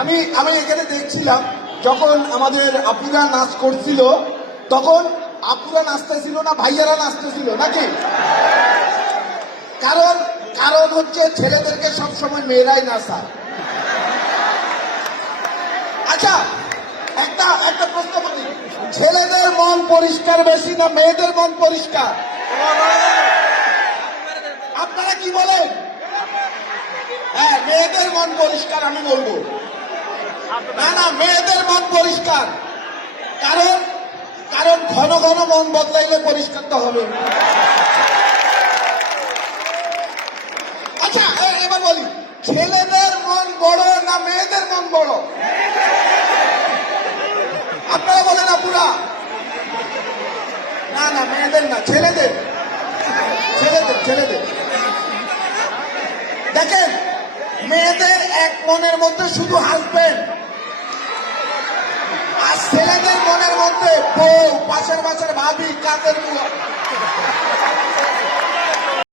আমি আমি এখানে দেখছিলাম যখন আমাদের আপুরা নাচ করছিল, তখন আপুরা নাচতেছিল না ভাইয়ারা নাচতেছিল নাকি? কারণ কারণ হচ্ছে ছেলেদেরকে সবসময় মেয়েরাই নাচায়। আচ্ছা, একটা একটা প্রশ্ন করি, ছেলেদের মন পরিষ্কার বেশি না মেয়েদের মন পরিষ্কার? আপনারা কি বলেন? হ্যাঁ, মেয়েদের মন পরিষ্কার আমি বলবো। না না, মেয়েদের মন পরিষ্কার। কারণ কারণ ঘন ঘন মন বদলাইলে পরিষ্কার তো হবে। আচ্ছা, এবার বলি, ছেলেদের মন বড় না মেয়েদের মন বড়? আপনারা বলেন আপুরা। না না, মেয়েদের না, ছেলেদের ছেলেদের ছেলেদের। দেখেন, মেয়েদের এক মনের মধ্যে শুধু হাসবেন্ড, আর ছেলেদের মনের মধ্যে বউ, পাশের পাশের ভাবি, কাজের বুয়া।